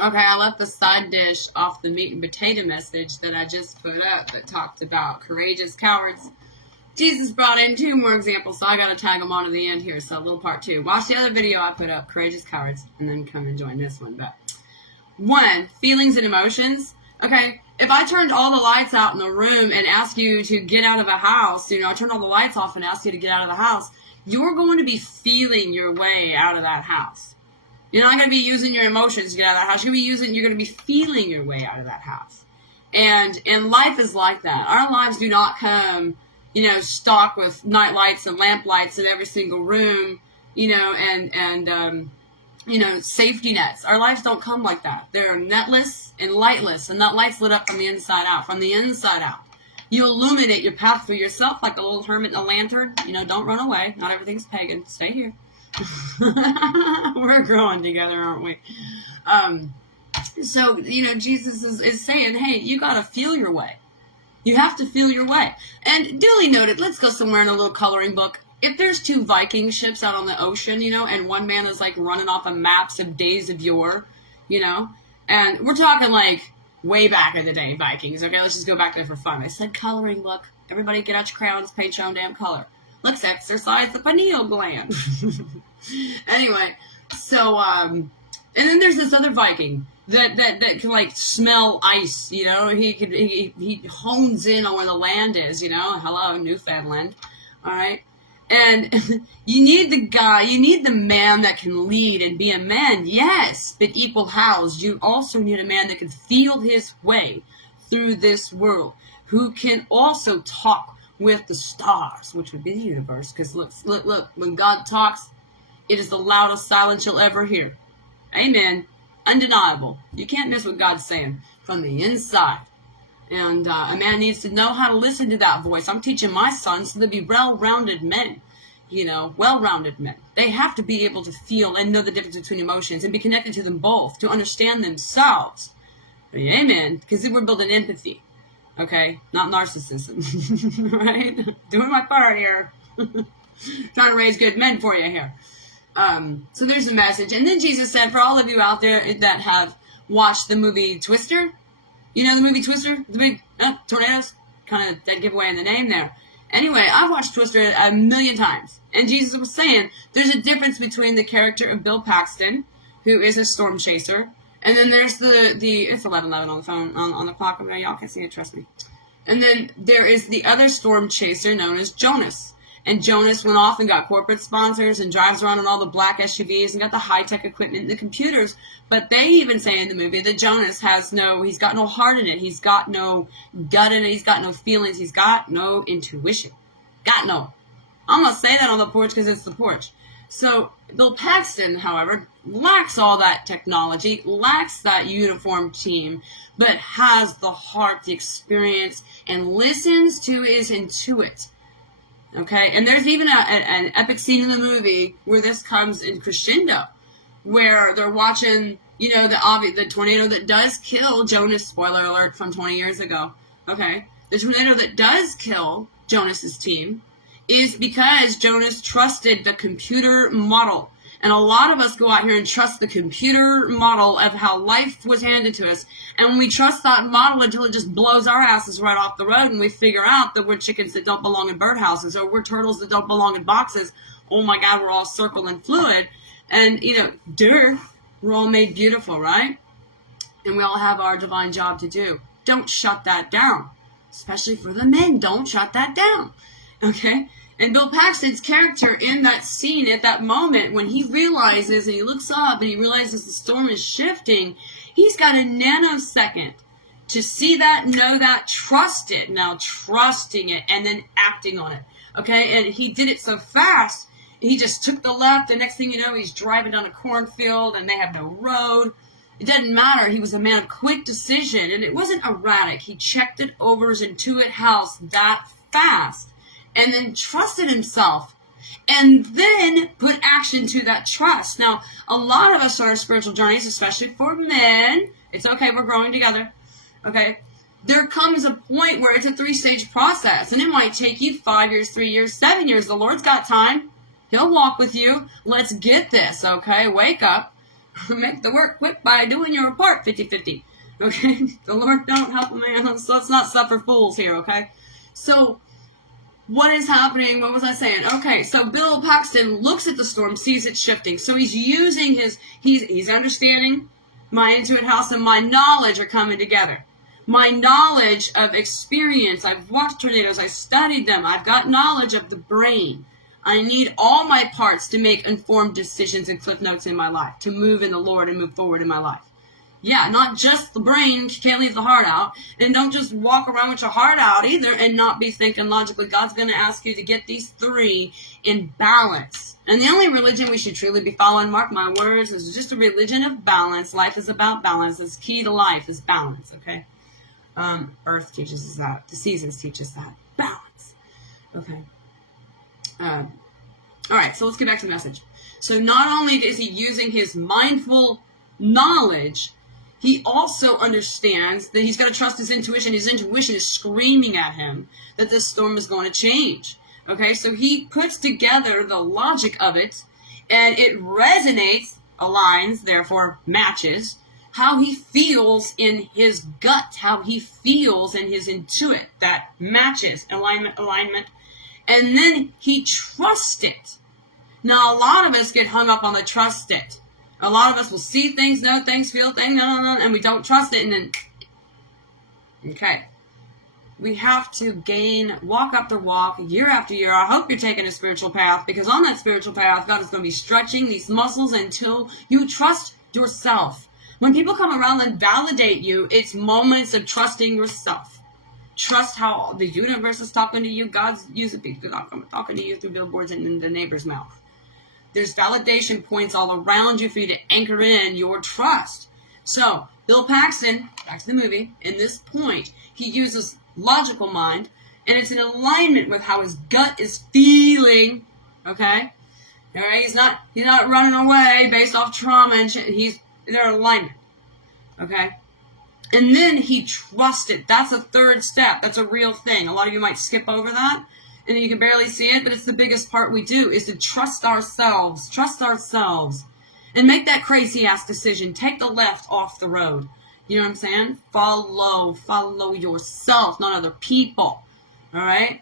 Okay, I left the side dish off the meat and potato message that I just put up that talked about courageous cowards. Jesus brought in 2 more examples, so I gotta tag them on to the end here. So a little part 2. Watch the other video I put up, courageous cowards, and then come and join this one. But 1, feelings and emotions. Okay, if I turned all the lights out in the room and asked you to get out of a house, I turned all the lights off and asked you to get out of the house, you're going to be feeling your way out of that house. You're not going to be using your emotions to get out of that house. You're going to be feeling your way out of that house. And life is like that. Our lives do not come, stocked with night lights and lamp lights in every single room, and safety nets. Our lives don't come like that. They're netless and lightless, and that light's lit up from the inside out. From the inside out. You illuminate your path for yourself like a little hermit in a lantern. Don't run away. Not everything's pagan. Stay here. We're growing together, aren't we? So, Jesus is saying, hey, you got to feel your way. You have to feel your way. And duly noted, let's go somewhere in a little coloring book. If there's 2 Viking ships out on the ocean, and one man is like running off of maps of days of yore, and we're talking like way back in the day, Vikings. Okay, let's just go back there for fun. I said coloring book. Everybody get out your crayons, paint your own damn color. Let's exercise the pineal gland. Anyway, so, and then there's this other Viking that can like smell ice, he hones in on where the land is, hello, Newfoundland, all right? And you need the man that can lead and be a man, yes, but equal housed. You also need a man that can feel his way through this world, who can also talk with the stars, which would be the universe, because look, when God talks, it is the loudest silence you'll ever hear. Amen. Undeniable. You can't miss what God's saying from the inside. And a man needs to know how to listen to that voice. I'm teaching my sons to be well-rounded men. Well-rounded men. They have to be able to feel and know the difference between emotions and be connected to them both, to understand themselves. Amen. Because we're building empathy. Okay? Not narcissism. Right? Doing my part here. Trying to raise good men for you here. So there's a message. And then Jesus said, for all of you out there that have watched the movie Twister, the movie Twister? The big tornadoes? Kind of dead giveaway in the name there. Anyway, I've watched Twister a million times. And Jesus was saying, there's a difference between the character of Bill Paxton, who is a storm chaser, and then there's it's 11:11 on the phone, on the clock. Y'all can see it, trust me. And then there is the other storm chaser known as Jonas. And Jonas went off and got corporate sponsors and drives around in all the black SUVs and got the high-tech equipment and the computers. But they even say in the movie that Jonas he's got no heart in it. He's got no gut in it. He's got no feelings. He's got no intuition. Got no. I'm going to say that on the porch because it's the porch. So Bill Paxton, however, lacks all that technology, lacks that uniformed team, but has the heart, the experience, and listens to his intuit. Okay, and there's even an epic scene in the movie where this comes in crescendo, where they're watching, the tornado that does kill Jonas, spoiler alert from 20 years ago, okay? The tornado that does kill Jonas's team is because Jonas trusted the computer model. And a lot of us go out here and trust the computer model of how life was handed to us. And we trust that model until it just blows our asses right off the road and we figure out that we're chickens that don't belong in birdhouses or we're turtles that don't belong in boxes. Oh my God, we're all circle and fluid. And, we're all made beautiful, right? And we all have our divine job to do. Don't shut that down. Especially for the men, don't shut that down. Okay? And Bill Paxton's character in that scene, at that moment, when he realizes and he looks up and he realizes the storm is shifting, he's got a nanosecond to see that, know that, trust it. Now, trusting it and then acting on it. Okay? And he did it so fast, he just took the left. The next thing you know, he's driving down a cornfield and they have no road. It doesn't matter. He was a man of quick decision and it wasn't erratic. He checked it over his intuit house that fast. And then trusted himself. And then put action to that trust. Now, a lot of us start our spiritual journeys, especially for men. It's okay, we're growing together. Okay? There comes a point where it's a 3-stage process. And it might take you 5 years, 3 years, 7 years. The Lord's got time. He'll walk with you. Let's get this, okay? Wake up. Make the work quick by doing your part 50-50. Okay? The Lord don't help a man. So let's not suffer fools here, okay? So what is happening? What was I saying? Okay, so Bill Paxton looks at the storm, sees it shifting. So he's using he's understanding my intuitive house and my knowledge are coming together. My knowledge of experience. I've watched tornadoes. I studied them. I've got knowledge of the brain. I need all my parts to make informed decisions and cliff notes in my life, to move in the Lord and move forward in my life. Yeah, not just the brain. You can't leave the heart out. And don't just walk around with your heart out either and not be thinking logically. God's going to ask you to get these three in balance. And the only religion we should truly be following, mark my words, is just a religion of balance. Life is about balance. It's key to life is balance, okay? Earth teaches us that. The seasons teach us that. Balance. Okay. All right, so let's get back to the message. So not only is he using his mindful knowledge, he also understands that he's got to trust his intuition. His intuition is screaming at him that this storm is going to change. Okay, so he puts together the logic of it, and it resonates, aligns, therefore matches, how he feels in his gut, how he feels in his intuit. That matches, alignment. And then he trusts it. Now, a lot of us get hung up on the trust it. A lot of us will see things, know things, feel things, and we don't trust it. And then, okay, we have to walk after walk, year after year. I hope you're taking a spiritual path, because on that spiritual path, God is going to be stretching these muscles until you trust yourself. When people come around and validate you, it's moments of trusting yourself. Trust how the universe is talking to you. God's talking to you through billboards and in the neighbor's mouth. There's validation points all around you for you to anchor in your trust. So, Bill Paxton, back to the movie, in this point, he uses logical mind, and it's in alignment with how his gut is feeling, okay? All right, he's not running away based off trauma, and shit. They're in alignment, okay? And then he trusted. That's a third step. That's a real thing. A lot of you might skip over that, and you can barely see it, but it's the biggest part we do, is to trust ourselves, and make that crazy-ass decision. Take the left off the road. You know what I'm saying? Follow yourself, not other people, all right?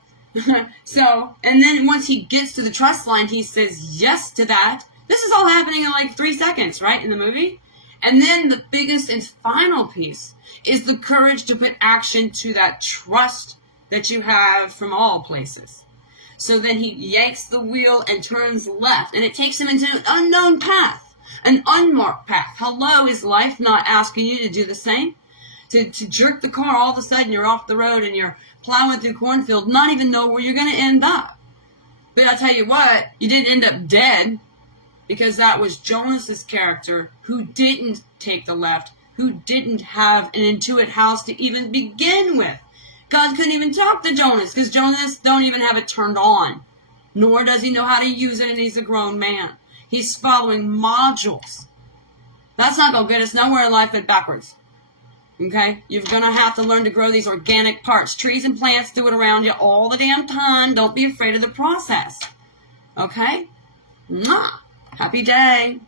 So, and then once he gets to the trust line, he says yes to that. This is all happening in like 3 seconds, right, in the movie? And then the biggest and final piece is the courage to put action to that trust that you have from all places. So then he yanks the wheel and turns left, and it takes him into an unknown path, an unmarked path. Hello, is life not asking you to do the same? To jerk the car, all of a sudden you're off the road and you're plowing through cornfield, not even know where you're going to end up. But I tell you what, you didn't end up dead, because that was Jonas's character who didn't take the left, who didn't have an intuitive house to even begin with. God couldn't even talk to Jonas, because Jonas don't even have it turned on. Nor does he know how to use it, and he's a grown man. He's following modules. That's not going to get us nowhere in life but backwards. Okay? You're going to have to learn to grow these organic parts. Trees and plants do it around you all the damn time. Don't be afraid of the process. Okay? Mwah! Happy day.